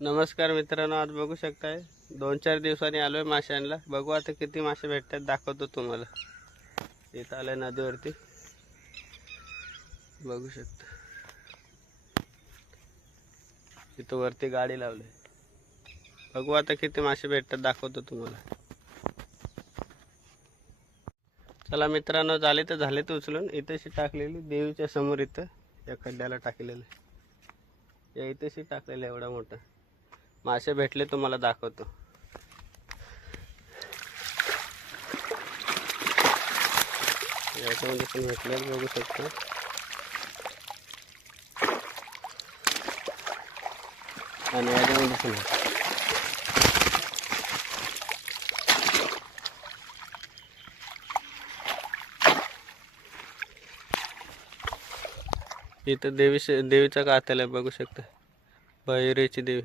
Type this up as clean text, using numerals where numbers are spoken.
नमस्कार मित्रांनो, आज बघू शकताय 2-4 दिवसांनी आलोय माशांना. बघू आता किती मासे भेटतात, दाखवतो तुम्हाला. इथं आलंय नदीवरती, बघू शकता. इथं वरती गाडी लावली. बघू आता किती मासे भेटतात, दाखवतो तुम्हाला. चला मित्रांनो, झाले तर उचलून इथेशी टाकलेली देवीच्या समोर. इथं या खड्ड्याला टाकलेलं, या इथेशी टाकलेलं एवढा मोठा मासे भेटले, तुम्हाला दाखवतो. याच्यामध्ये पण भेटले, बघू शकता. आणि याच्यामध्ये पण इथं देवीचा कातल आहे, बघू शकता. भैरीची देवी.